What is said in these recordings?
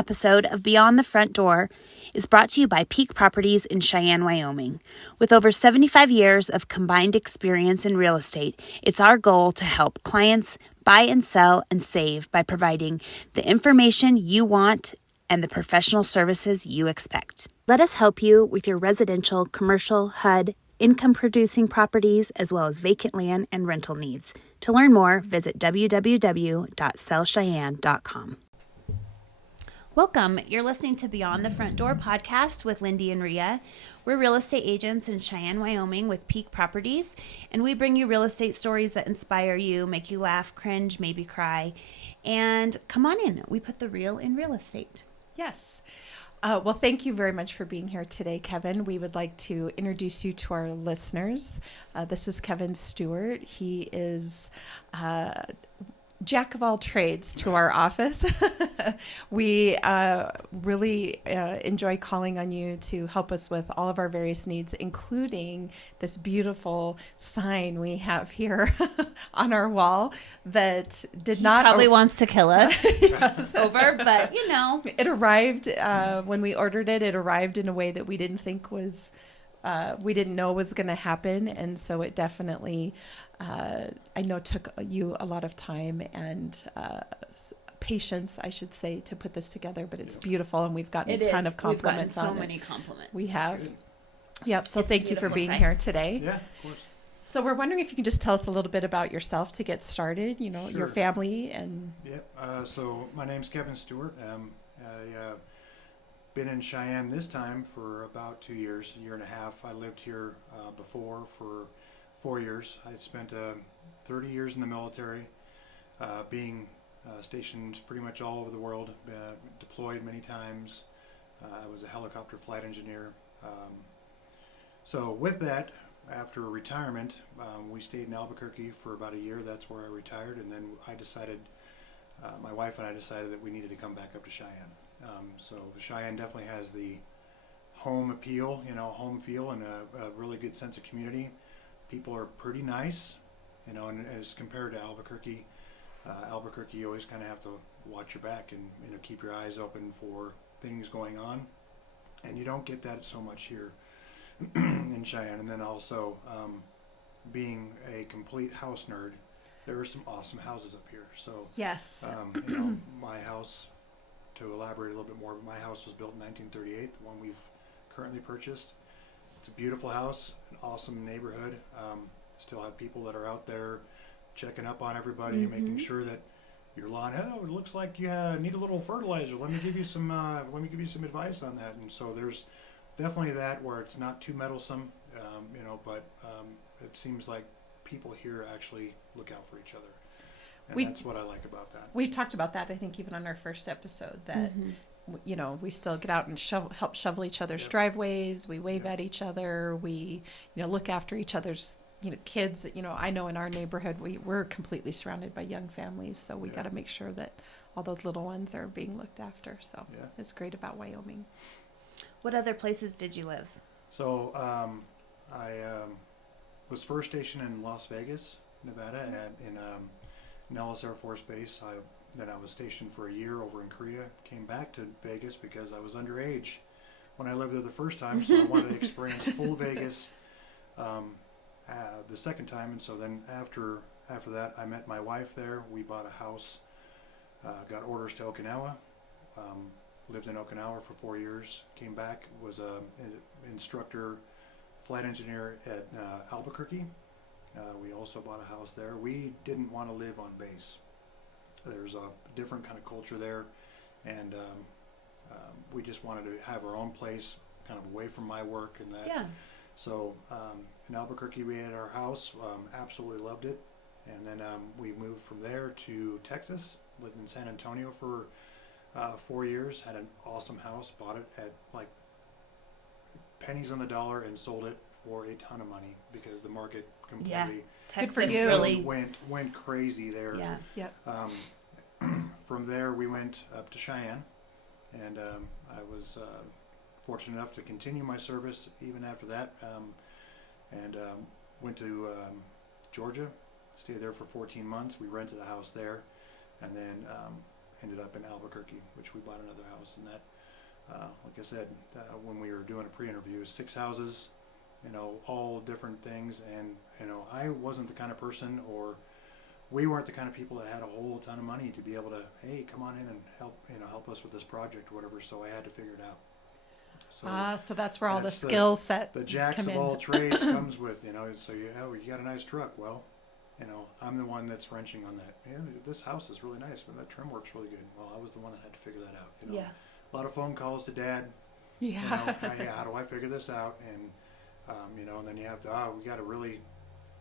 episode of Beyond the Front Door is brought to you by Peak Properties in Cheyenne, Wyoming. With over 75 years of combined experience in real estate, it's our goal to help clients buy and sell and save by providing the information you want and the professional services you expect. Let us help you with your residential, commercial, HUD, income-producing properties, as well as vacant land and rental needs. To learn more, visit www.sellcheyenne.com. Welcome. You're listening to Beyond the Front Door podcast with Lindee and Rhea. We're real estate agents in Cheyenne, Wyoming with Peak Properties, and we bring you real estate stories that inspire you, make you laugh, cringe, maybe cry. And come on in. We put the real in real estate. Yes. Well, thank you very much for being here today, Kevin. We would like to introduce you to our listeners. This is Kevin Stewart. He is jack of all trades to our office. We really enjoy calling on you to help us with all of our various needs, including this beautiful sign we have here on our wall that did not... Probably wants to kill us. Yes. Over, but you know. It arrived, when we ordered it, it arrived in a way that we didn't think was... we didn't know was going to happen, and so it definitely, I know, took you a lot of time and patience, I should say, to put this together. But it's beautiful, and we've gotten a ton of compliments on it. So many compliments. We have. Yep. So thank you for being here today. Yeah, of course. So we're wondering if you can just tell us a little bit about yourself to get started. You know, your family and. Yep. So my name's Kevin Stewart. I been in Cheyenne this time for about 2 years, a year and a half. I lived here before for 4 years. I spent 30 years in the military, being stationed pretty much all over the world, deployed many times. I was a helicopter flight engineer. So with that, after retirement, we stayed in Albuquerque for about a year. That's where I retired, and then I decided, my wife and I decided that we needed to come back up to Cheyenne. So Cheyenne definitely has the home appeal, home feel, and a really good sense of community. People are pretty nice, and as compared to Albuquerque, you always kind of have to watch your back and keep your eyes open for things going on, and you don't get that so much here in Cheyenne. And then also, being a complete house nerd, there are some awesome houses up here. So yes, my house. To elaborate a little bit more, my house was built in 1938, the one we've currently purchased. It's a beautiful house, an awesome neighborhood. Still have people that are out there checking up on everybody, making sure that your lawn, it looks like you need a little fertilizer. Let me give you some advice on that. And so there's definitely that where it's not too meddlesome, but it seems like people here actually look out for each other. And that's what I like about that. We've talked about that, I think, even on our first episode, that, we still get out and help shovel each other's driveways. We wave at each other. We, look after each other's, kids. I know in our neighborhood, we're completely surrounded by young families. So we got to make sure that all those little ones are being looked after. So it's great about Wyoming. What other places did you live? So I was first stationed in Las Vegas, Nevada, in Nellis Air Force Base. Then I was stationed for a year over in Korea. Came back to Vegas because I was underage when I lived there the first time, so I wanted to experience full Vegas the second time. And so then after that, I met my wife there. We bought a house, got orders to Okinawa, lived in Okinawa for 4 years. Came back, was an instructor, flight engineer at Albuquerque. We also bought a house there. We didn't want to live on base. There's a different kind of culture there, and we just wanted to have our own place, kind of away from my work and that. Yeah. So in Albuquerque, we had our house. Absolutely loved it, and then we moved from there to Texas. Lived in San Antonio for 4 years. Had an awesome house. Bought it at like pennies on the dollar and sold it for a ton of money because the market completely Texas Good for you. really went crazy there. Yeah. Yep. From there we went up to Cheyenne, and I was fortunate enough to continue my service even after that, and went to Georgia, stayed there for 14 months. We rented a house there, and then ended up in Albuquerque, which we bought another house. And that, like I said, when we were doing a pre-interview, 6 houses, all different things. And, I wasn't the kind of person, or we weren't the kind of people that had a whole ton of money to be able to, hey, come on in and help us with this project or whatever. So I had to figure it out. So that's where all the that's skill set the jacks come of in. all trades comes with, so you got a nice truck. Well, I'm the one that's wrenching on that. This house is really nice, but that trim works really good. Well, I was the one that had to figure that out. Yeah. A lot of phone calls to Dad. Yeah. How do I figure this out? And, and then you have to, we got to really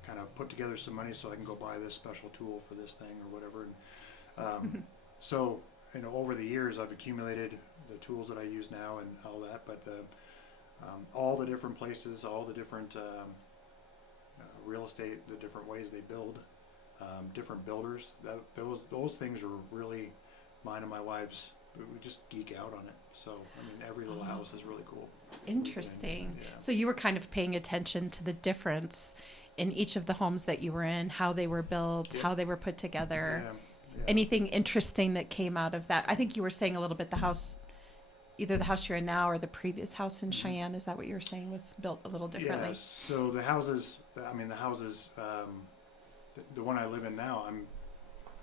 kind of put together some money so I can go buy this special tool for this thing or whatever. And so, over the years, I've accumulated the tools that I use now and all that, but all the different places, all the different real estate, the different ways they build, different builders, those things are really mine and my wife's. We just geek out on it. So, every little house is really cool. Interesting. Yeah. So you were kind of paying attention to the difference in each of the homes that you were in, how they were built, how they were put together. Yeah. Anything interesting that came out of that? I think you were saying a little bit either the house you're in now or the previous house in Cheyenne. Is that what you were saying was built a little differently? Yeah, so the houses, the one I live in now, I'm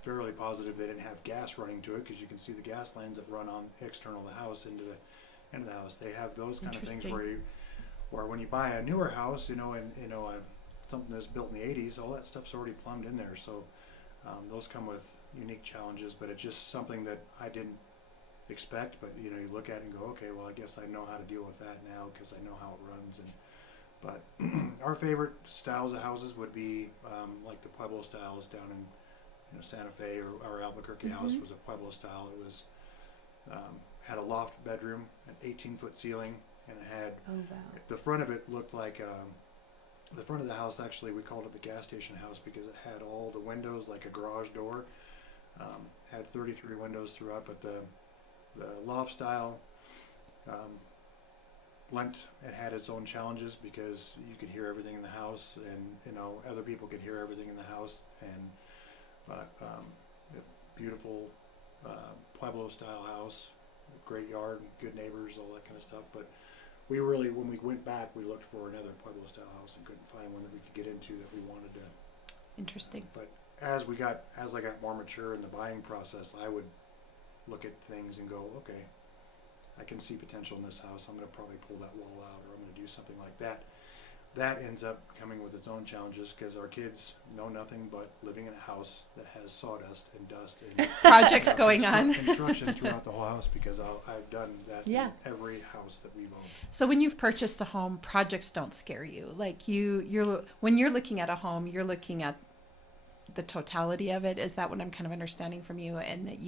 fairly positive they didn't have gas running to it, because you can see the gas lines that run on external of the house into the house. They have those kind of things where when you buy a newer house, something that's built in the 80s, all that stuff's already plumbed in there. So those come with unique challenges, but it's just something that I didn't expect. But you look at it and go, okay, well, I guess I know how to deal with that now because I know how it runs. But our favorite styles of houses would be like the Pueblo styles down in Santa Fe, or our Albuquerque house was a Pueblo style. It was had a loft bedroom, an 18-foot ceiling, and it had the front of it looked like the front of the house. Actually, we called it the gas station house because it had all the windows like a garage door. Had 33 windows throughout, but the loft style it had its own challenges because you could hear everything in the house, and other people could hear everything in the house. But beautiful Pueblo style house, great yard, good neighbors, all that kind of stuff. But we really, when we went back, we looked for another Pueblo style house and couldn't find one that we could get into that we wanted to. Interesting. But as I got more mature in the buying process, I would look at things and go, okay, I can see potential in this house. I'm going to probably pull that wall out, or I'm going to do something like that. That ends up coming with its own challenges because our kids know nothing but living in a house that has sawdust and dust and Projects going on. construction throughout the whole house, because I've done that in every house that we've owned. So when you've purchased a home, projects don't scare you. Like when you're looking at a home, you're looking at the totality of it. Is that what I'm kind of understanding from you? And that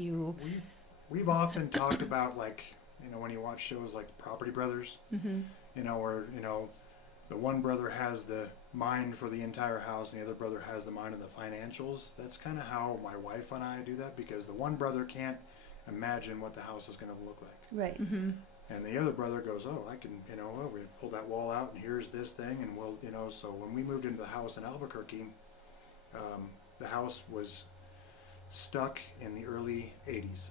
we've often talked about, like, when you watch shows like Property Brothers, where the one brother has the mind for the entire house and the other brother has the mind of the financials. That's kind of how my wife and I do that, because the one brother can't imagine what the house is going to look like. Right. Mm-hmm. And the other brother goes, oh, I can, we pull that wall out and here's this thing, and we'll, so when we moved into the house in Albuquerque, the house was stuck in the early 80s.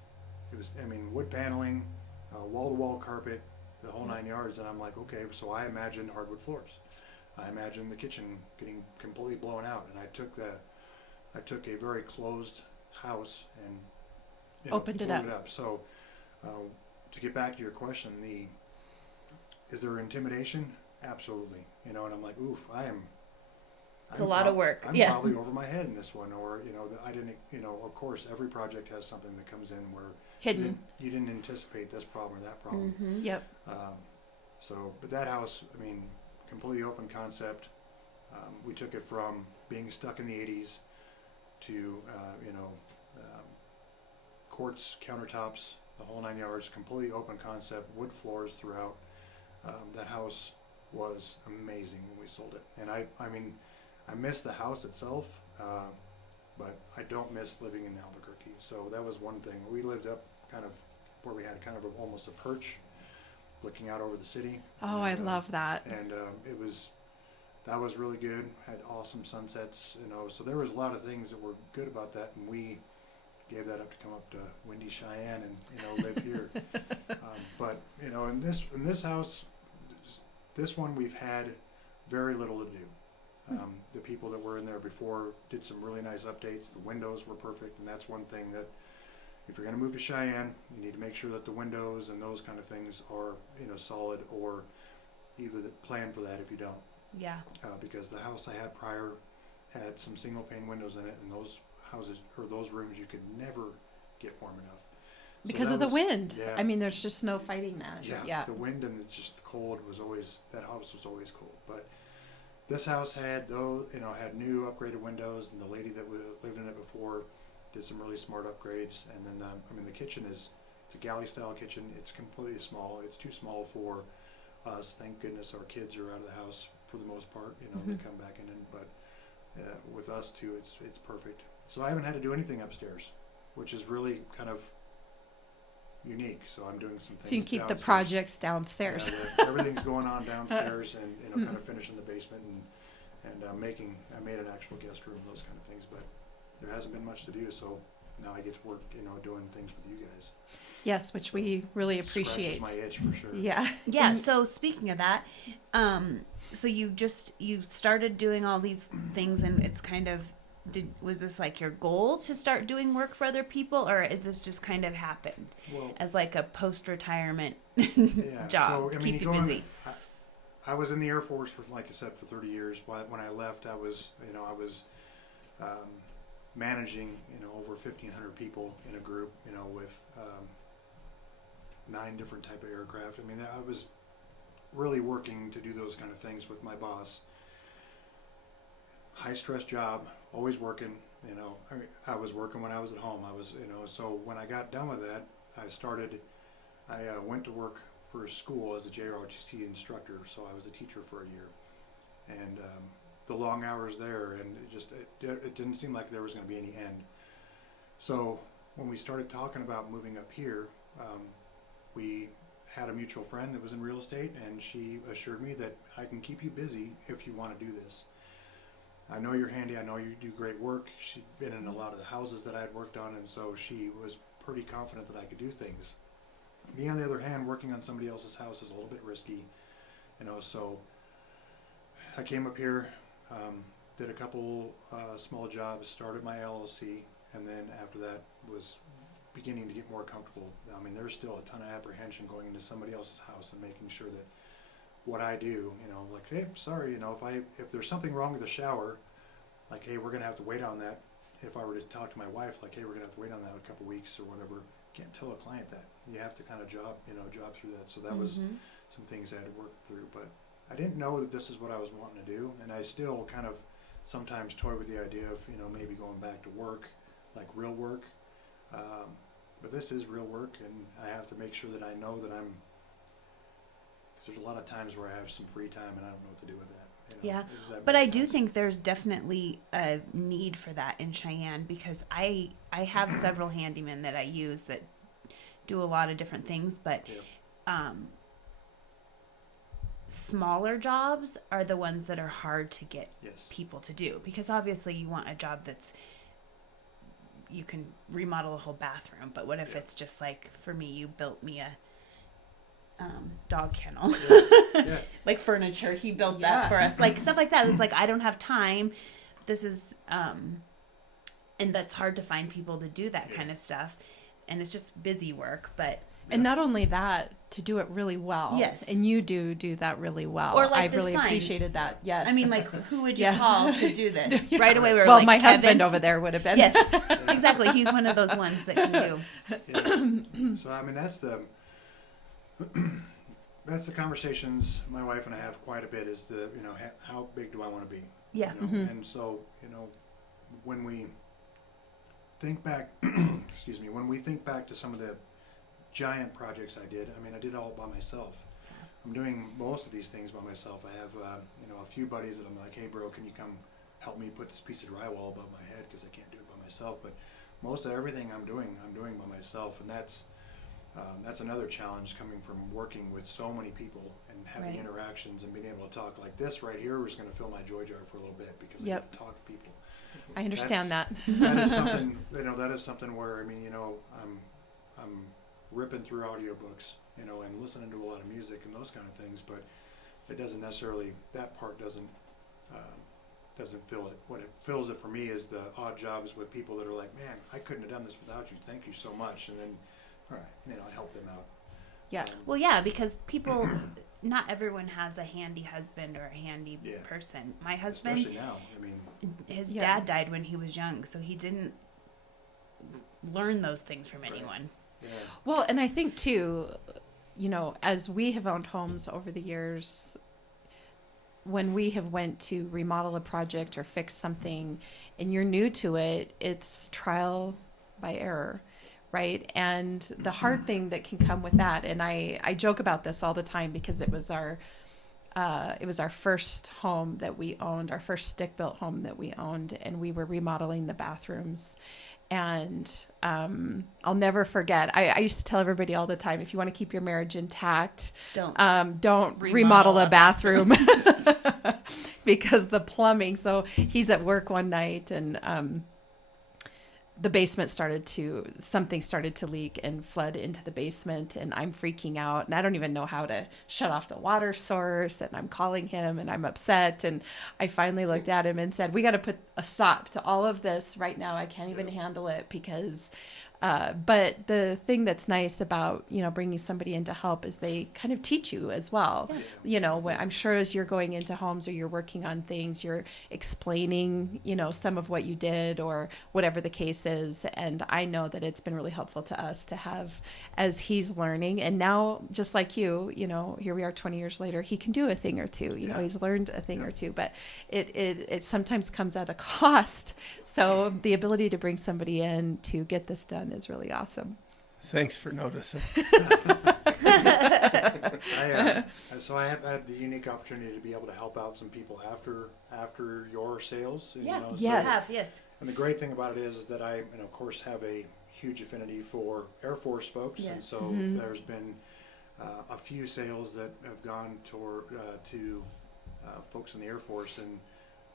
It was, wood paneling, wall-to-wall carpet, the whole 9 yards. And I'm like, okay, so I imagined hardwood floors. I imagined the kitchen getting completely blown out. And I took a very closed house and opened it blew up. So to get back to your question, is there intimidation? Absolutely. And I'm like, oof, it's a lot of work. I'm Yeah. probably over my head in this one, or I didn't. Of course, every project has something that comes in where Hidden. You didn't anticipate this problem or that problem. Mm-hmm. Yep. But that house, completely open concept. We took it from being stuck in the 80s to quartz countertops, the whole 9 yards, completely open concept, wood floors throughout. That house was amazing when we sold it, and I miss the house itself, but I don't miss living in Albuquerque. So that was one thing. We lived up kind of where we had kind of almost a perch looking out over the city. Oh, I love that. And that was really good. Had awesome sunsets, so there was a lot of things that were good about that. And we gave that up to come up to windy Cheyenne and, you know, live here. But, you know, in this house, this one we've had very little to do. The people that were in there before did some really nice updates. The windows were perfect, and that's one thing that if you're going to move to Cheyenne, you need to make sure that the windows and those kind of things are, you know, solid, or either plan for that if you don't. Yeah. Because the house I had prior had some single pane windows in it, and those houses or those rooms you could never get warm enough. So Because that of the was- wind. Yeah. I mean, there's just no fighting that. Yeah, the wind and just the cold was always, that house was always cold. But this house had those, you know, had new upgraded windows, and the lady that lived in it before did some really smart upgrades. And then, I mean, the kitchen it's a galley style kitchen. It's completely small. It's too small for us. Thank goodness our kids are out of the house for the most part. You know, they come back in, but with us too, it's perfect. So I haven't had to do anything upstairs, which is really kind of unique. So I'm doing some things. So you keep the downstairs. projects downstairs. Yeah, everything's going on downstairs, and, you know, kind of finishing the basement and I made an actual guest room, those kind of things. But there hasn't been much to do, so now I get to work, you know, doing things with you guys. Yes, which we really appreciate. Scratches my itch for sure. Yeah. Yeah. So speaking of that, so you started doing all these things, and it's kind of, was this like your goal to start doing work for other people, or is this just kind of happened Well, as like a post-retirement yeah. job So, to I mean, keep you you go busy? I was in the Air Force for, like I said, for 30 years. When I left, I was managing, you know, over 1,500 people in a group, you know, with 9 different type of aircraft. I mean, I was really working to do those kind of things with my boss. High stress job, always working, you know. I mean, I was working when I was at home. I was, you know, so when I got done with that, I went to work for a school as a JROTC instructor, so I was a teacher for a year. And the long hours there, and it didn't seem like there was going to be any end. So when we started talking about moving up here, we had a mutual friend that was in real estate, and she assured me that I can keep you busy if you want to do this. I know you're handy. I know you do great work. She'd been in a lot of the houses that I had worked on, and so she was pretty confident that I could do things. Me, on the other hand, working on somebody else's house is a little bit risky, you know, so I came up here, did a couple small jobs, started my LLC, and then after that was beginning to get more comfortable. I mean, there's still a ton of apprehension going into somebody else's house and making sure that what I do, you know, like, hey, sorry, you know, if there's something wrong with the shower, like, hey, we're gonna have to wait on that. If I were to talk to my wife, like, hey, we're gonna have to wait on that a couple weeks or whatever, can't tell a client that. You have to kind of job through that. So that was some things I had to work through, but I didn't know that this is what I was wanting to do, and I still kind of sometimes toy with the idea of, you know, maybe going back to work, like real work. But this is real work, and I have to make sure that I know that because there's a lot of times where I have some free time and I don't know what to do with that. You know? Yeah, Does that but make I do sense? think there's definitely a need for that in Cheyenne, because I have several handymen that I use that do a lot of different things, but Yep. Smaller jobs are the ones that are hard to get Yes. people to do, because obviously you want a job that's, you can remodel a whole bathroom, but what if Yeah. it's just like, for me, you built me a dog kennel, Yeah. like furniture, he built Yeah. that for us, like stuff like that. It's like, I don't have time. This is and that's hard to find people to do that kind of stuff, and it's just busy work. But And not only that, to do it really well. Yes. And you do that really well. Or like I the really sign. appreciated that. Yes. I mean, like, who would you Yes. call to do this? Right away, we were well, like, my Kevin. husband over there would have been. Yes, exactly. He's one of those ones that can do. Yeah. So I mean, that's the conversations my wife and I have quite a bit. Is the, you know, how big do I want to be? Yeah. You know? And so, you know, when we think back, excuse me, when we think back to some of the giant projects I did, I mean, I did all by myself. I'm doing most of these things by myself. I have, you know, a few buddies that I'm like, hey, bro, can you come help me put this piece of drywall above my head, because I can't do it by myself. But most of everything I'm doing by myself, and that's another challenge coming from working with so many people and having Right. interactions and being able to talk. Like this right here is going to fill my joy jar for a little bit, because I Yep. get to talk to people. I understand that. That is something, that is something where, I mean, I'm ripping through audiobooks, and listening to a lot of music and those kind of things, but it doesn't necessarily, that part doesn't fill it. What it fills it for me is the odd jobs with people that are like, man, I couldn't have done this without you. Thank you so much. And then, all right, I help them out. Yeah. Well, yeah, because people, not everyone has a handy husband or a handy person. My husband, especially now, I mean, his dad died when he was young, so he didn't learn those things from anyone. Yeah. Well, and I think too, as we have owned homes over the years, when we have went to remodel a project or fix something and you're new to it, it's trial by error, right? And the hard thing that can come with that, and I joke about this all the time because it was our first home that we owned, our first stick-built home that we owned, and we were remodeling the bathrooms. And I'll never forget. I used to tell everybody all the time, if you want to keep your marriage intact, don't remodel a bathroom because the plumbing. So he's at work one night, and the basement something started to leak and flood into the basement, and I'm freaking out, and I don't even know how to shut off the water source, and I'm calling him and I'm upset, and I finally looked at him and said, we got to put a stop to all of this right now. I can't even handle it because but the thing that's nice about, bringing somebody in to help is they kind of teach you as well. Yeah. I'm sure as you're going into homes or you're working on things, you're explaining, some of what you did or whatever the case is. And I know that it's been really helpful to us to have, as he's learning. And now, just like you, here we are 20 years later, he can do a thing or two. He's learned a thing or two, but it sometimes comes at a cost. So the ability to bring somebody in to get this done is really awesome. Thanks for noticing. So I have had the unique opportunity to be able to help out some people after your sales. Yes. And the great thing about it is that I, of course, have a huge affinity for Air Force folks, and so there's been a few sales that have gone to folks in the Air Force, and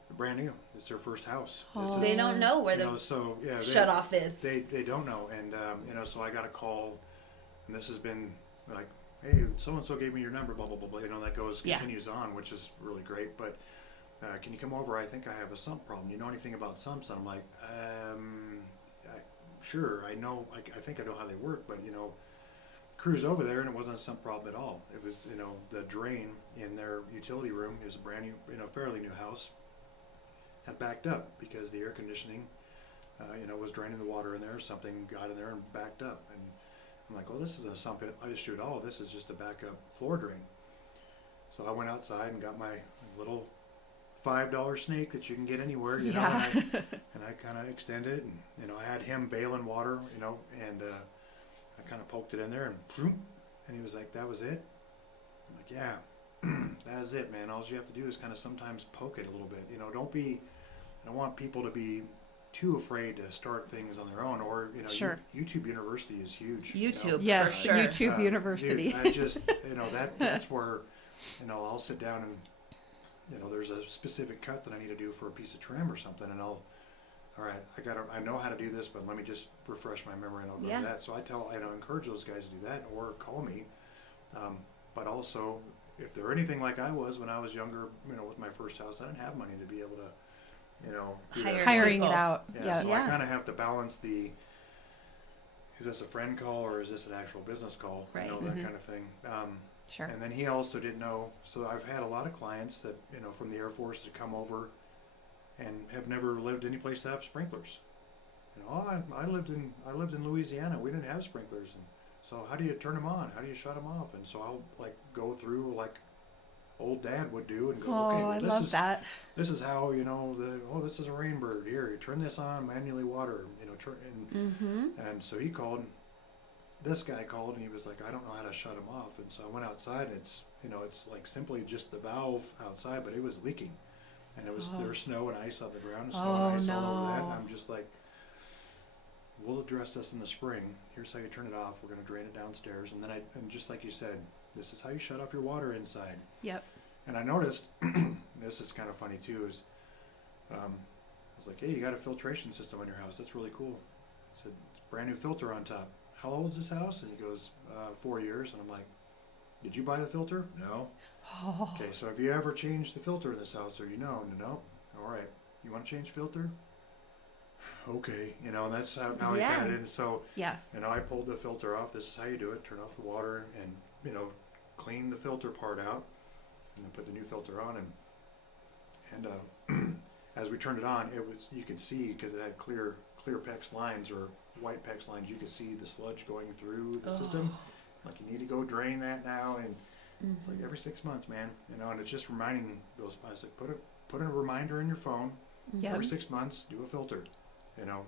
they're brand new. It's their first house. They don't know where the shut off is. They don't know, and so I got a call, and this has been like, hey, so and so gave me your number, blah blah blah blah. That continues on, which is really great. But can you come over? I think I have a sump problem. You know anything about sumps? And I'm like, sure, I know. I think I know how they work, but cruise over there, and it wasn't a sump problem at all. It was the drain in their utility room is a brand new, fairly new house, had backed up because the air conditioning, was draining the water in there. Something got in there and backed up, and I'm like, well, this isn't a sump issue at all. This is just a backup floor drain. So I went outside and got my little $5 snake that you can get anywhere, and I kind of extended it, and I had him bailing water, and I kind of poked it in there, and he was like, that was it? I'm like, yeah, that's it, man. All you have to do is kind of sometimes poke it a little bit. I don't want people to be too afraid to start things on their own, or, Sure. YouTube University is huge. YouTube, yes, for sure. YouTube University. Dude, I just, that's where, I'll sit down and, there's a specific cut that I need to do for a piece of trim or something, and all right, I know how to do this, but let me just refresh my memory, and I'll go to that. So I encourage those guys to do that, or call me. But also, if they're anything like I was when I was younger, with my first house, I didn't have money to be able to, hiring it out. So I kind of have to balance is this a friend call or is this an actual business call? Right. That kind of thing. Sure. And then he also didn't know. So I've had a lot of clients that from the Air Force that come over and have never lived any place that have sprinklers. I lived in Louisiana. We didn't have sprinklers, and so how do you turn them on? How do you shut them off? And so I'll go through like old Dad would do and go, okay, well, I love that. This is how this is a rain bird. Here, you turn this on, manually water. And so he called. This guy called and he was like, I don't know how to shut them off. And so I went outside, and it's like simply just the valve outside, but it was leaking. And it was there was snow and ice on the ground, snow and ice all over that. And I'm just like, we'll address this in the spring. Here's how you turn it off. We're going to drain it downstairs. And then and just like you said, this is how you shut off your water inside. Yep. And I noticed, this is kind of funny too, is was like, hey, you got a filtration system on your house. That's really cool. I said, brand new filter on top. How old is this house? And he goes, 4 years. And I'm like, did you buy the filter? No. Oh. Okay, so have you ever changed the filter in this house? Or no? All right. You want to change filter? Okay. And that's how he kind of did. So, Yeah. I pulled the filter off. This is how you do it. Turn off the water and, clean the filter part out. And then put the new filter on. And as we turned it on, you could see, because it had clear PEX lines or white PEX lines, you could see the sludge going through the system. Like, you need to go drain that now. And it's like every 6 months, man. And it's just reminding those. I was like, put a reminder in your phone. Yep. Every 6 months, do a filter.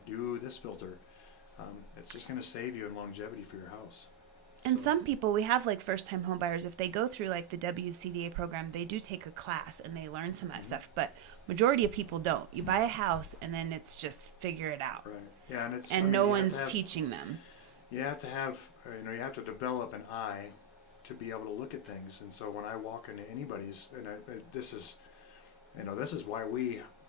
Do this filter. It's just going to save you in longevity for your house. And some people, we have like first-time home buyers, if they go through like the WCDA program, they do take a class and they learn some of that stuff. But majority of people don't. You buy a house and then it's just figure it out. Right. Yeah, and no one's teaching them. You have to have, you have to develop an eye to be able to look at things. And so when I walk into anybody's, this is why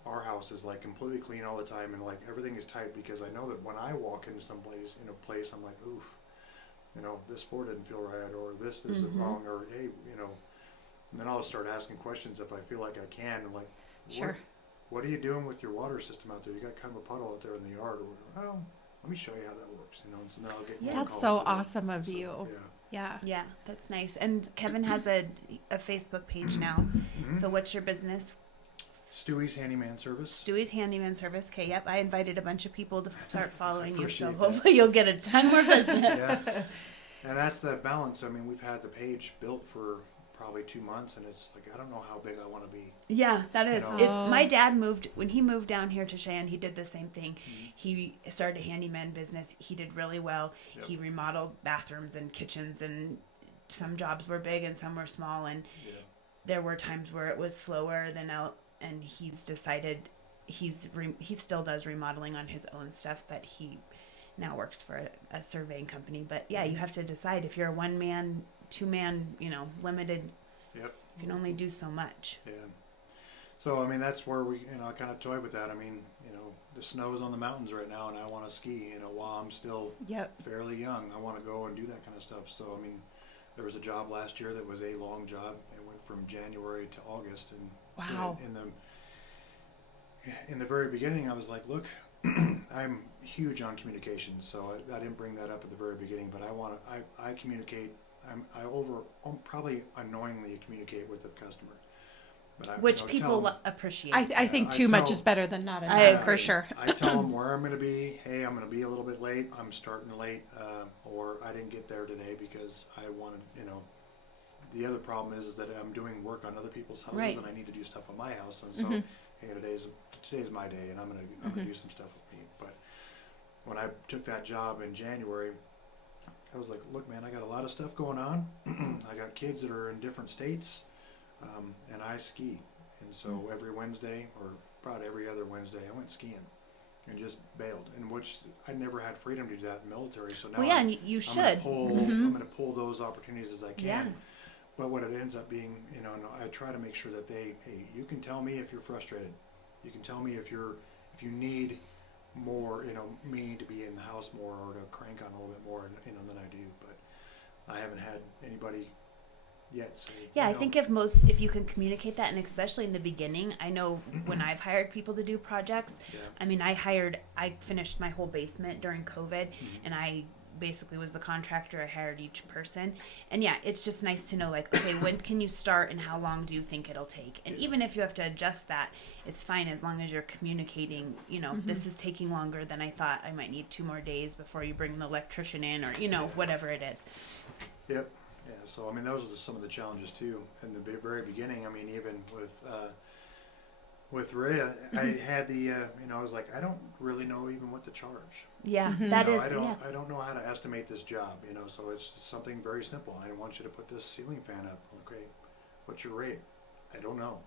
our house is like completely clean all the time and like everything is tight, because I know that when I walk into someplace, place, I'm like, oof, this floor didn't feel right, or this is wrong, or hey, and then I'll start asking questions if I feel like I can. I'm like, Sure. What are you doing with your water system out there? You got kind of a puddle out there in the yard, or let me show you how that works, and so now I'll get more That's calls so about it. awesome of So, you. Yeah. Yeah, that's nice. And Kevin has a Facebook page now. Mhm. So what's your business? Stewy's Handyman Service. Stewy's Handyman Service. Okay, yep. I invited a bunch of people to start following you, so Appreciate that. hopefully you'll get a ton more business. Yeah. And that's the balance. I mean, we've had the page built for probably 2 months, and it's like, I don't know how big I want to be. Yeah, that is. You know. My dad when he moved down here to Cheyenne, he did the same thing. He started a handyman business. He did really well. Yep. He remodeled bathrooms and kitchens, and some jobs were big and some were small, and Yeah. there were times where it was slower than out, and he's decided he still does remodeling on his own stuff, but he now works for a surveying company. But yeah, you have to decide if you're a 1-man, 2-man, limited. Yep. You can only do so much. Yeah. So, I mean, that's where we, I kind of toy with that. I mean, the snow's on the mountains right now, and I want to ski, while I'm still Yep. fairly young. I want to go and do that kind of stuff. So, I mean, there was a job last year that was a long job. It went from January to August. And Wow. in the very beginning, I was like, look, I'm huge on communication, so I didn't bring that up at the very beginning, but I communicate. I'm probably annoyingly communicate with the customer. But Which people appreciate. I think too much is better than not enough, agree. for sure. I tell them where I'm going to be. Hey, I'm going to be a little bit late. I'm starting late, or I didn't get there today because I wanted, The other problem is that I'm doing work on other people's houses, Right. and I need to do stuff on my house, and so hey, today's my day, and I'm gonna do some stuff with me. But when I took that job in January, I was like, look, man, I got a lot of stuff going on. I got kids that are in different states, and I ski, and so every Wednesday, or probably every other Wednesday, I went skiing and just bailed, and which I never had freedom to do that in the military. So now Well, yeah, and you should. I'm gonna pull those opportunities as I can. Yeah. But what it ends up being, I try to make sure that hey, you can tell me if you're frustrated. You can tell me if you need more, me to be in the house more, or to crank on a little bit more, than I do. But I haven't had anybody yet say. Yeah, I think if you can communicate that, and especially in the beginning, I know when I've hired people to do projects, Yeah. I mean, I finished my whole basement during COVID, and I basically was the contractor. I hired each person, and yeah, it's just nice to know, like, okay, when can you start and how long do you think it'll take? And even if you have to adjust that, it's fine as long as you're communicating, this is taking longer than I thought. I might need 2 more days before you bring the electrician in, or whatever it is. Yep. Yeah. So I mean, those are some of the challenges too. In the very beginning, I mean, even with Rhea, I had I was like, I don't really know even what to charge. Yeah, I yeah. don't know how to estimate this job, so it's something very simple. I want you to put this ceiling fan up. Okay, what's your rate? I don't know,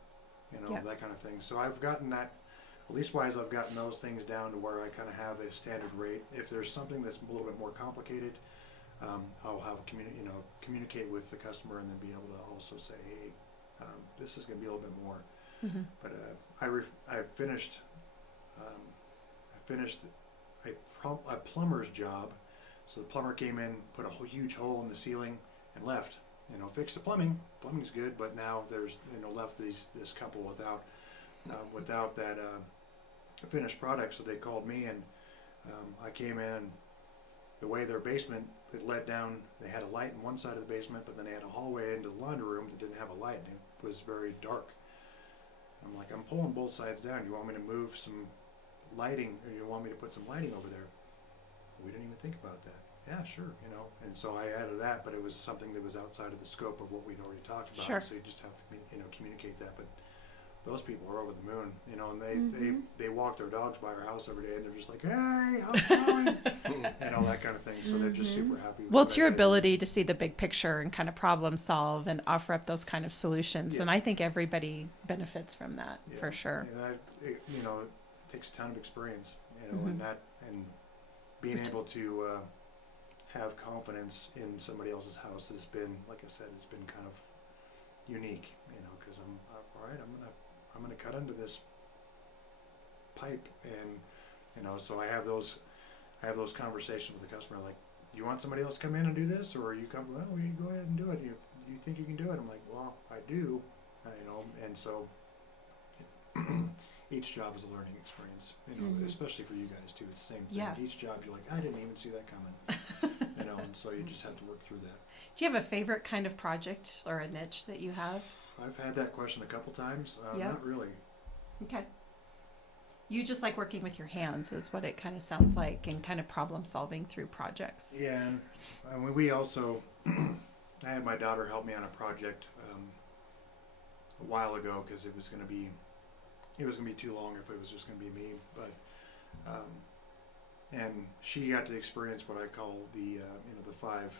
that kind of thing. So I've gotten that, lease-wise, I've gotten those things down to where I kind of have a standard rate. If there's something that's a little bit more complicated, I'll have communicate with the customer, and then be able to also say, hey, this is going to be a little bit more. But I finished I finished a plumber's job. So the plumber came in, put a huge hole in the ceiling, and left. Fixed the plumbing. Plumbing's good, but now there's left this couple without that finished product. So they called me, and I came in. And the way their basement, it led down. They had a light in one side of the basement, but then they had a hallway into the laundry room that didn't have a light, and it was very dark. I'm like, I'm pulling both sides down. You want me to move some lighting, or you want me to put some lighting over there? We didn't even think about that. Yeah, sure, And so I added that, but it was something that was outside of the scope of what we'd already talked about. Sure. So you just have to, communicate that. But those people are over the moon, and they walk their dogs by our house every day, and they're just like, hey, how's it going? And all that kind of thing. So they're just super happy. Well, it's your ability to see the big picture and kind of problem solve and offer up those kind of solutions. Yeah. And I think everybody benefits from that for sure. And it takes a ton of experience, and being able to have confidence in somebody else's house has been, like I said, it's been kind of unique, because I'm all right. I'm gonna cut into this pipe, and so I have those conversations with the customer, like, you want somebody else to come in and do this, or you come, well, we go ahead and do it. You think you can do it? I'm like, well, I do, and so each job is a learning experience, especially for you guys too. It's the same thing. Yeah. Each job, you're like, I didn't even see that coming, and so you just have to work through that. Do you have a favorite kind of project or a niche that you have? I've had that question a couple times. Yeah. Not really. Okay. You just like working with your hands is what it kind of sounds like, and kind of problem solving through projects. Yeah, and we also, I had my daughter help me on a project a while ago, because it was going to be too long if it was just going to be me. But and she got to experience what I call the the five,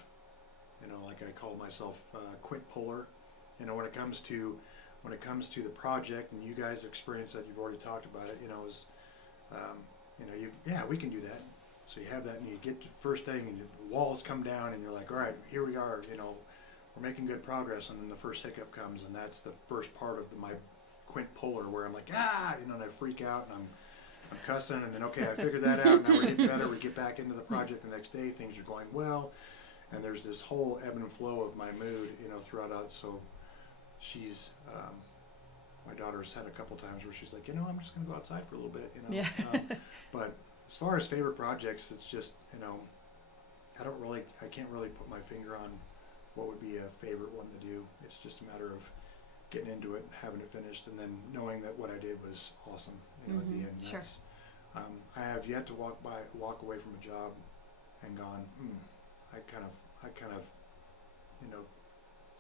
like I call myself quit puller. When it comes to the project, and you guys experience that, you've already talked about it. Is we can do that. So you have that, and you get to the first thing, and the walls come down, and you're like, all right, here we are. We're making good progress, and then the first hiccup comes, and that's the first part of my quint puller, where I'm like, and I freak out, and I'm cussing, and then okay, I figured that out. Now we're getting better. We get back into the project the next day. Things are going well, and there's this whole ebb and flow of my mood, throughout it. So she's my daughter's had a couple times where she's like, I'm just going to go outside for a little bit, Yeah. But as far as favorite projects, it's just, I can't really put my finger on what would be a favorite one to do. It's just a matter of getting into it, having it finished, and then knowing that what I did was awesome, at the end. Sure. I have yet to walk away from a job and gone, I kind of,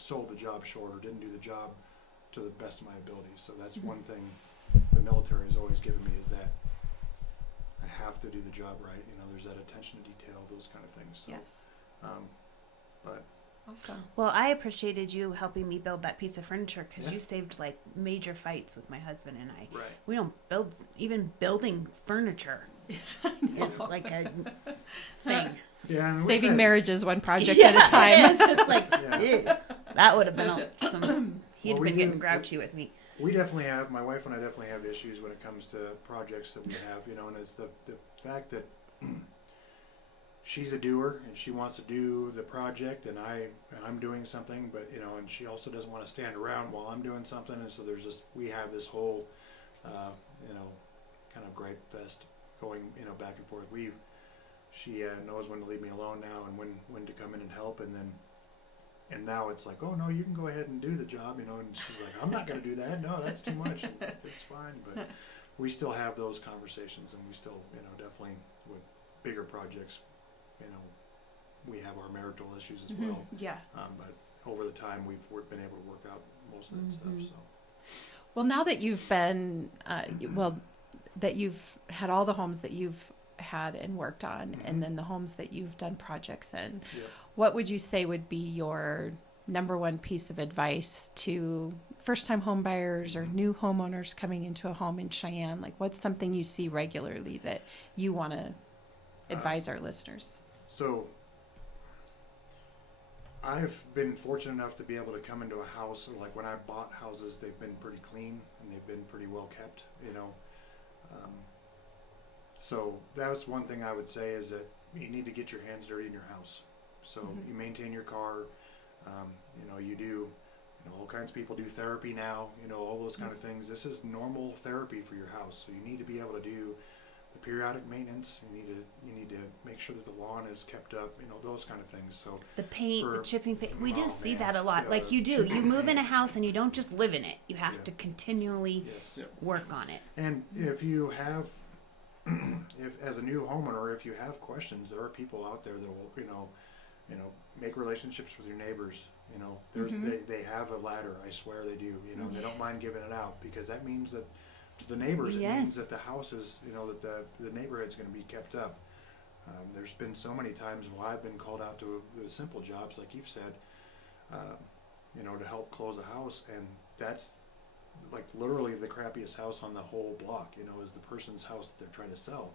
sold the job short, or didn't do the job to the best of my abilities. So that's one thing the military has always given me, is that I have to do the job right. There's that attention to detail, those kind of things. So, Yes. but Awesome. Well, I appreciated you helping me build that piece of furniture, because Yeah. you saved like major fights with my husband and I. right. We don't even building furniture is like a thing. Yeah, and we've Saving had- marriages one project at a time. It's like, Yeah. ew. That would have been some. He'd Well, we been do- getting grouchy with me. We definitely have, my wife and I definitely have issues when it comes to projects that we have, and it's the fact that she's a doer, and she wants to do the project, and I'm doing something, but, and she also doesn't want to stand around while I'm doing something, and so we have this whole, kind of gripe fest going, back and forth. She knows when to leave me alone now, and when to come in and help, and now it's like, oh no, you can go ahead and do the job, and she's like, I'm not going to do that. No, that's too much. And it's fine, but we still have those conversations, and we still, definitely with bigger projects, we have our marital issues as well. Yeah. But over the time, we've been able to work out most of that stuff. So Well, now that you've been, that you've had all the homes that you've had and worked on, and then the homes that you've done projects in, yeah. what would you say would be your number one piece of advice to first-time home buyers or new homeowners coming into a home in Cheyenne? Like, what's something you see regularly that you want to advise our listeners? So I've been fortunate enough to be able to come into a house, or like when I bought houses, they've been pretty clean and they've been pretty well kept, So that was one thing I would say is that you need to get your hands dirty in your house. So you maintain your car. You do. All kinds of people do therapy now. All those kind of things. This is normal therapy for your house. So you need to be able to do the periodic maintenance. You need to make sure that the lawn is kept up. Those kind of things. So The paint, the chipping paint, we do see man. that a lot. Yeah, Like you do. chipping You move in a paint. house and you don't just live in it. You have Yeah. to continually Yes. work on it. And if you have, if as a new homeowner, if you have questions, there are people out there that will, make relationships with your neighbors. They have a ladder. I swear they do. They don't mind giving it out because that means that to the neighbors, it means Yes. that the house is, that the neighborhood's going to be kept up. There's been so many times while I've been called out to simple jobs, like you've said, to help close a house, and that's like literally the crappiest house on the whole block. Is the person's house that they're trying to sell.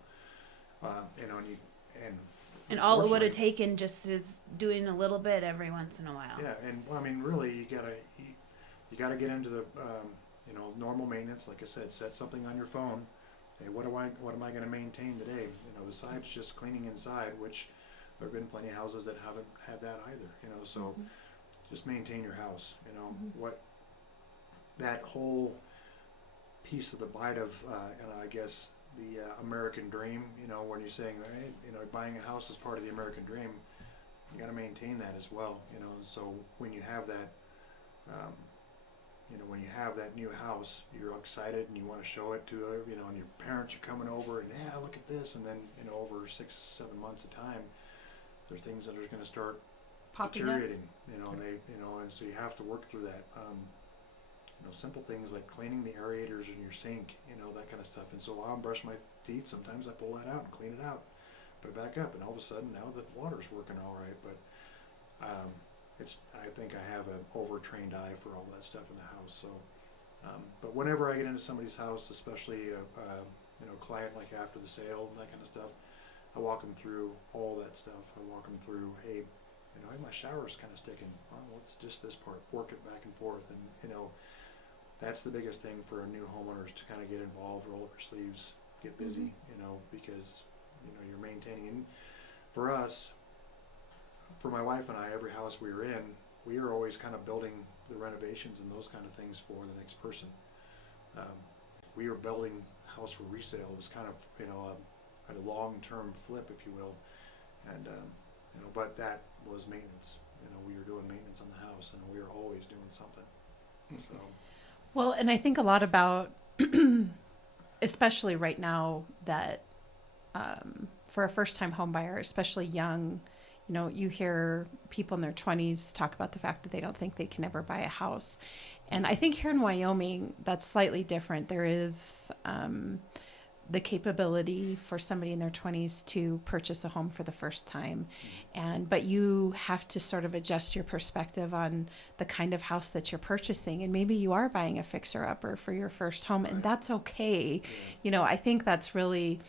And all it would have unfortunately- taken just is doing a little bit every once in a while. Yeah, and really, you gotta get into the normal maintenance. Like I said, set something on your phone. Hey, what am I going to maintain today? Besides just cleaning inside, which there have been plenty of houses that haven't had that either. So just maintain your house. What that whole piece of the bite of, I guess the American dream. When you're saying, hey, buying a house is part of the American dream, you got to maintain that as well. So when you have that, when you have that new house, you're excited and you want to show it to, and your parents are coming over and yeah, look at this, and then over 6-7 months of time, there are things that are going to start Popping up. deteriorating. And so you have to work through that. Simple things like cleaning the aerators in your sink, that kind of stuff. And so while I'm brushing my teeth, sometimes I pull that out and clean it out, put it back up, and all of a sudden now the water's working all right. But I think I have an overtrained eye for all that stuff in the house. So, but whenever I get into somebody's house, especially a client like after the sale and that kind of stuff, I walk them through all that stuff. I walk them through, hey, my shower's kind of sticking. Well, it's just this part. Work it back and forth, and that's the biggest thing for a new homeowner is to kind of get involved, roll up your sleeves, get busy, because, you're maintaining. And for us, for my wife and I, every house we were in, we are always kind of building the renovations and those kind of things for the next person. We were building a house for resale. It was kind of, a long-term flip, if you will. And, but that was maintenance. We were doing maintenance on the house, and we were always doing something. So. Well, and I think a lot about, especially right now, that for a first-time home buyer, especially young, you hear people in their 20s talk about the fact that they don't think they can ever buy a house. And I think here in Wyoming, that's slightly different. There is the capability for somebody in their 20s to purchase a home for the first time. But you have to sort of adjust your perspective on the kind of house that you're purchasing. And maybe you are buying a fixer-upper for your first home, and that's okay. I think that's really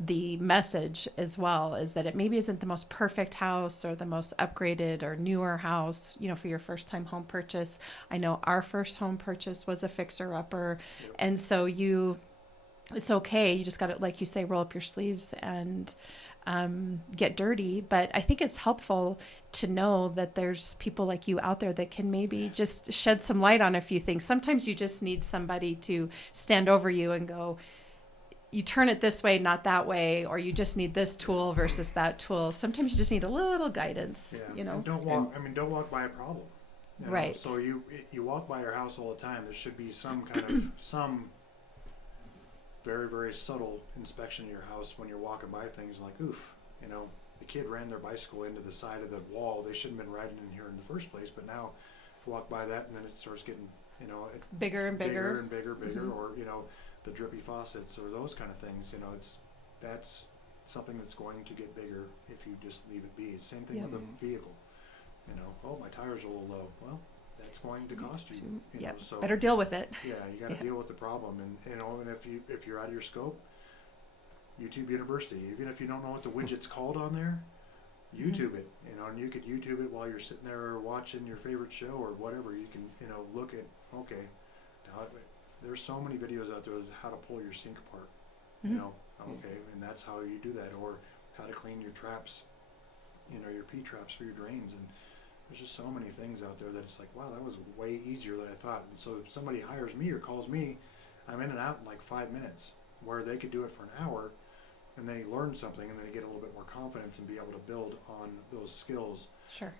the message as well, is that it maybe isn't the most perfect house or the most upgraded or newer house, for your first time home purchase. I know our first home purchase was a fixer-upper. And so it's okay. You just got to, like you say, roll up your sleeves and get dirty. But I think it's helpful to know that there's people like you out there that can maybe just shed some light on a few things. Sometimes you just need somebody to stand over you and go, you turn it this way, not that way, or you just need this tool versus that tool. Sometimes you just need a little guidance, And don't walk by a problem. Right. So you walk by your house all the time. There should be some kind of, some very, very subtle inspection of your house when you're walking by things like, oof, the kid ran their bicycle into the side of the wall. They shouldn't have been riding in here in the first place, but now if you walk by that and then it starts getting, bigger and bigger. Or, the drippy faucets or those kind of things, that's something that's going to get bigger if you just leave it be. Same thing with a vehicle. Oh, my tire's a little low. Well, that's going to cost you. So Better deal with it. Yeah, you got to deal with the problem, and and if you're out of your scope, YouTube University. Even if you don't know what the widget's called on there, YouTube it. And you could YouTube it while you're sitting there watching your favorite show or whatever. You can look at now. There's so many videos out there of how to pull your sink apart. You know, okay, and that's how you do that, or how to clean your traps, you know, your P traps for your drains, and there's just so many things out there that it's like, wow, that was way easier than I thought. And so if somebody hires me or calls me, I'm in and out in like 5 minutes, where they could do it for an hour, and they learn something, and then they get a little bit more confidence and be able to build on those skills. Sure.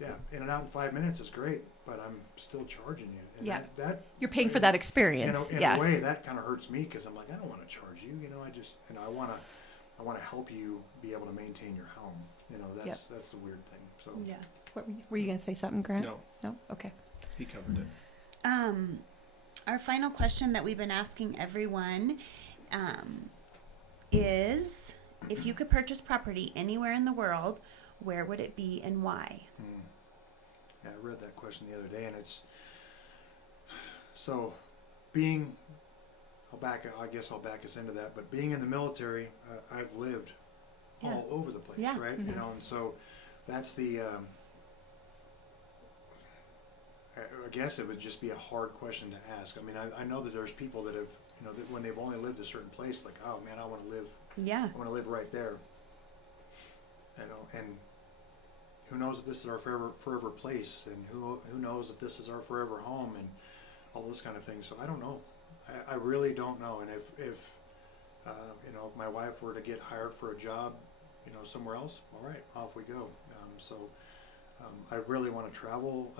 Yeah, in and out in 5 minutes is great, but I'm still charging you. And Yeah. that You're paying for that experience. in a way, that kind of hurts me, because I'm like, I don't want to charge you. You know, I want to help you be able to maintain your home. You know, that's the weird thing. So Yeah. What were you going to say something, Grant? No, No? Okay. he covered it. Our final question that we've been asking everyone is, if you could purchase property anywhere in the world, where would it be and why? Yeah, I read that question the other day, and it's so being. I guess I'll back us into that. But being in the military, I've lived all over the place, Yeah. right? You know, and so that's the. I guess it would just be a hard question to ask. I mean, I know that there's people that have, you know, that when they've only lived a certain place, like, oh man, I want to live right there. You know, and who knows if this is our forever place, and who knows if this is our forever home, and all those kind of things. So I don't know. I really don't know. And if you know, if my wife were to get hired for a job, you know, somewhere else, all right, off we go. I really want to travel,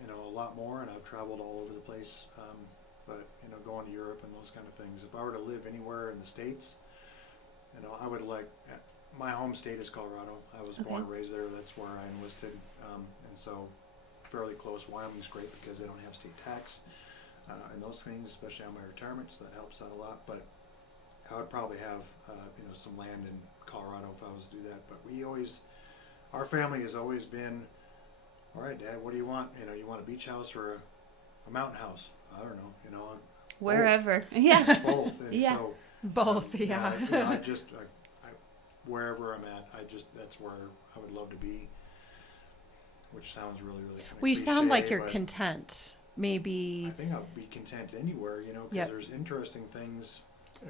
you know, a lot more, and I've traveled all over the place. But you know, going to Europe and those kind of things. If I were to live anywhere in the States, you know, I would like. My home state is Colorado. I was born and raised there. That's where I enlisted, and so fairly close. Wyoming's great because they don't have state tax and those things, especially on my retirement, so that helps out a lot. But I would probably have you know, some land in Colorado if I was to do that. But our family has always been, all right, Dad, what do you want? You know, you want a beach house or a mountain house? I don't know. You know, Wherever. both. Yeah. Both. And Yeah. so Both, yeah. you know, I wherever I'm at, that's where I would love to be, which sounds really, really kind of Well, you sound like you're but content. Maybe. I think I'll be content anywhere, you know, because there's interesting things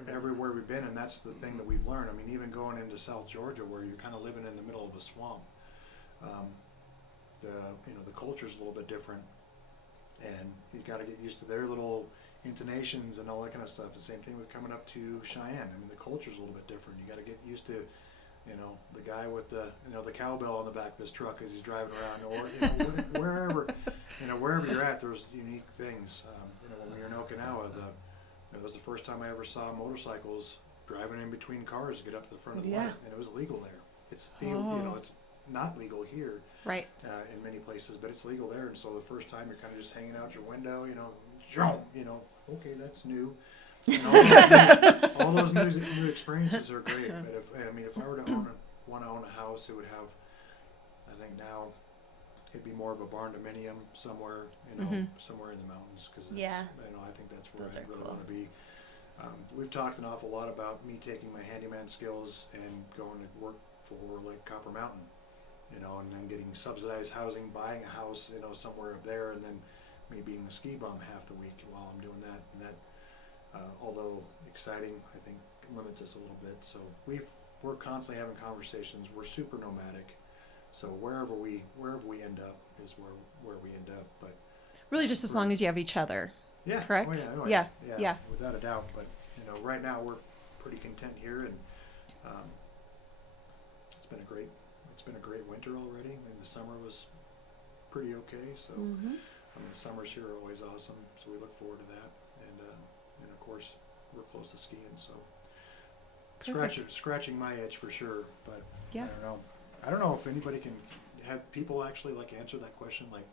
everywhere we've been, and that's the thing that we've learned. I mean, even going into South Georgia, where you're kind of living in the middle of a swamp, you know, the culture's a little bit different, and you got to get used to their little intonations and all that kind of stuff. The same thing with coming up to Cheyenne. I mean, the culture's a little bit different. You got to get used to, you know, the guy with the, you know, the cowbell on the back of his truck as he's driving around, or you know, wherever you're at, there's unique things. You know, when we were in Okinawa, it was the first time I ever saw motorcycles driving in between cars to get up to the front of the light, and it was legal there. It's you know, it's not legal here, Right. In many places, but it's legal there. And so the first time you're kind of just hanging out your window, you know, okay, that's new. And all those new experiences are great. But if I were to want to own a house, it would have, I think now, it'd be more of a barn dominium somewhere, you know, somewhere in the mountains, because you know, I think that's where I really want to be. We've talked an awful lot about me taking my handyman skills and going to work for like Copper Mountain, you know, and then getting subsidized housing, buying a house, you know, somewhere up there, and then me being the ski bum half the week while I'm doing that. And that, although exciting, I think limits us a little bit. So we're constantly having conversations. We're super nomadic. So wherever we end up is where we end up. But Really, just as long as you have each other. yeah, Correct? Oh Yeah. without a doubt. But you know, right now we're pretty content here, and it's been a great winter already. I mean, the summer was pretty okay. So I mean, the summers here are always awesome. So we look forward to that, and of course we're close to skiing. So scratching my itch for sure. But Yeah. I don't know if anybody can have people actually like answer that question. Like,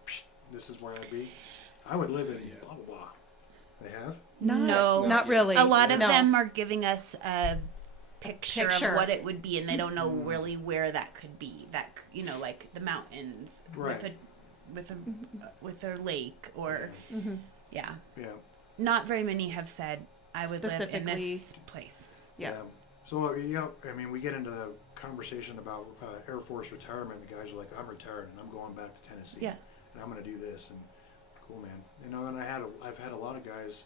this is where I'd be. I would live in blah blah blah. They have? No. Not really. A lot of No. them are giving us a picture of what it would be, and they don't know Mm-hmm. really where that could be. That, you know, like the mountains Right. with a lake, or Yeah. Not very many have said I would live in Specifically- this place. Yeah. So I mean, we get into the conversation about Air Force retirement. The guys are like, I'm retired and I'm going back to Tennessee. Yeah. And I'm going to do this, and cool, man. You know, and I've had a lot of guys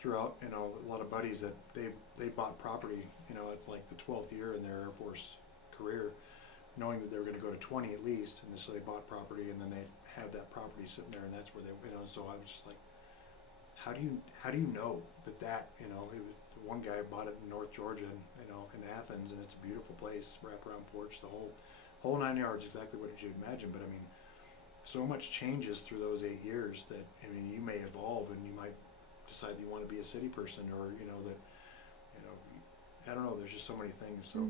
throughout, you know, a lot of buddies that they bought property, you know, at like the 12th year in their Air Force career, knowing that they were going to go to 20 at least, and so they bought property, and then they have that property sitting there, and that's where they, you know. So I was just like, how do you know that you know, one guy bought it in North Georgia, and, you know, in Athens, and it's a beautiful place, wraparound porch, the whole 9 yards, exactly what you'd imagine. But I mean, so much changes through those 8 years that, I mean, you may evolve, and you might decide that you want to be a city person, or, you know, that, you know, I don't know, there's just so many things. So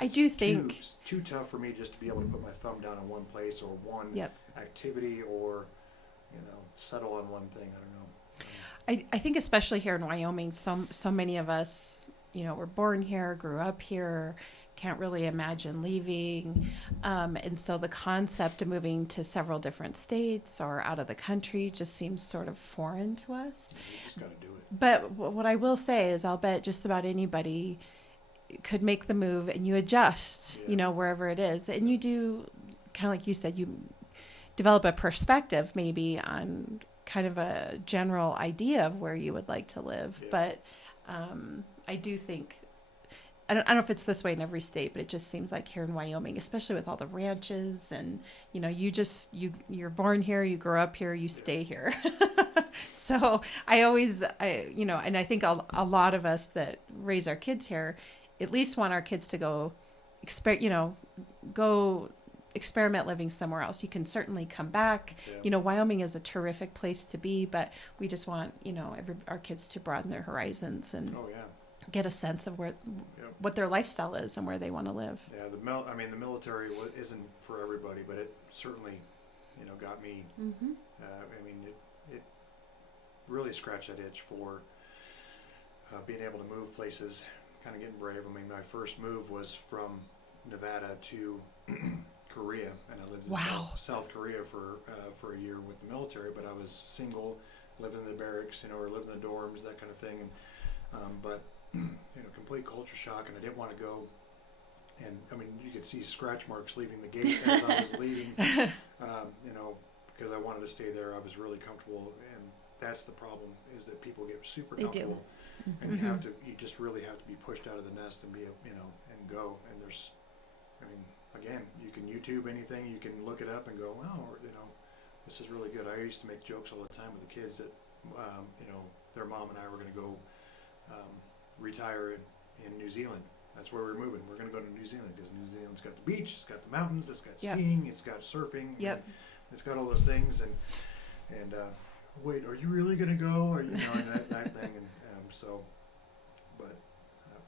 I do think it's too tough for me just to be able to put my thumb down on one place or one activity, or, you know, settle on one thing. I don't know. I think especially here in Wyoming, so many of us, you know, were born here, grew up here, can't really imagine leaving. And so the concept of moving to several different states or out of the country just seems sort of foreign to us. You just got to do it. But what I will say is I'll bet just about anybody could make the move, and you adjust, you know, wherever it is. And you do, kind of like you said, you develop a perspective maybe on kind of a general idea of where you would like to live. But I do think, I don't know if it's this way in every state, but it just seems like here in Wyoming, especially with all the ranches, and, you know, you're born here, you grow up here, you stay here. So you know, and I think a lot of us that raise our kids here at least want our kids to go experiment living somewhere else. You can certainly come back. You know, Wyoming is a terrific place to be, but we just want, you know, our kids to broaden their horizons and get a sense of what their lifestyle is and where they want to live. Yeah, I mean, the military isn't for everybody, but it certainly, you know, got me. I mean, it really scratched that itch for being able to move places, kind of getting brave. I mean, my first move was from Nevada to Korea, and I lived in South Korea for a year with the military. But I was single, living in the barracks, you know, or living in the dorms, that kind of thing. And but you know, complete culture shock, and I didn't want to go. And I mean, you could see scratch marks leaving the gate as I was leaving. You know, because I wanted to stay there. I was really comfortable, and that's the problem, is that people get super comfortable, and you just really have to be pushed out of the nest and and go. And there's, I mean, again, you can YouTube anything, you can look it up and go, wow, you know, this is really good. I used to make jokes all the time with the kids that, you know, their mom and I were going to go retire in New Zealand. That's where we're moving. We're going to go to New Zealand because New Zealand's got the beach, it's got the mountains, it's got skiing, it's got surfing, it's got all those things. And wait, are you really going to go? Or, you know, and that thing. And so, but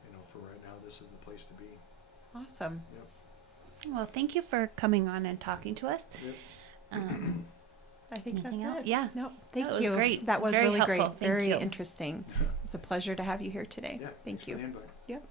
you know, for right now, this is the place to be. Awesome. Well, thank you for coming on and talking to us. I think that's else? it. Yeah. No, thank That was you. great. That was Very really helpful. great. Thank Very you. interesting. It's a pleasure to have you here today. Yeah, Thank you. for the invite. Yep.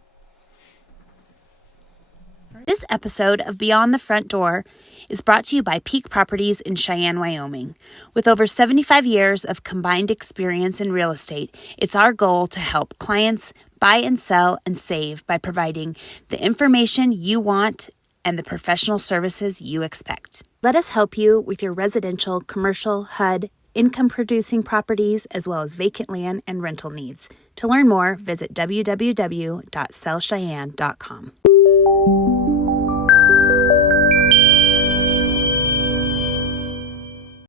This episode of Beyond the Front Door is brought to you by Peak Properties in Cheyenne, Wyoming. With over 75 years of combined experience in real estate, it's our goal to help clients buy and sell and save by providing the information you want and the professional services you expect. Let us help you with your residential, commercial, HUD, income-producing properties, as well as vacant land and rental needs. To learn more, visit www.sellcheyenne.com.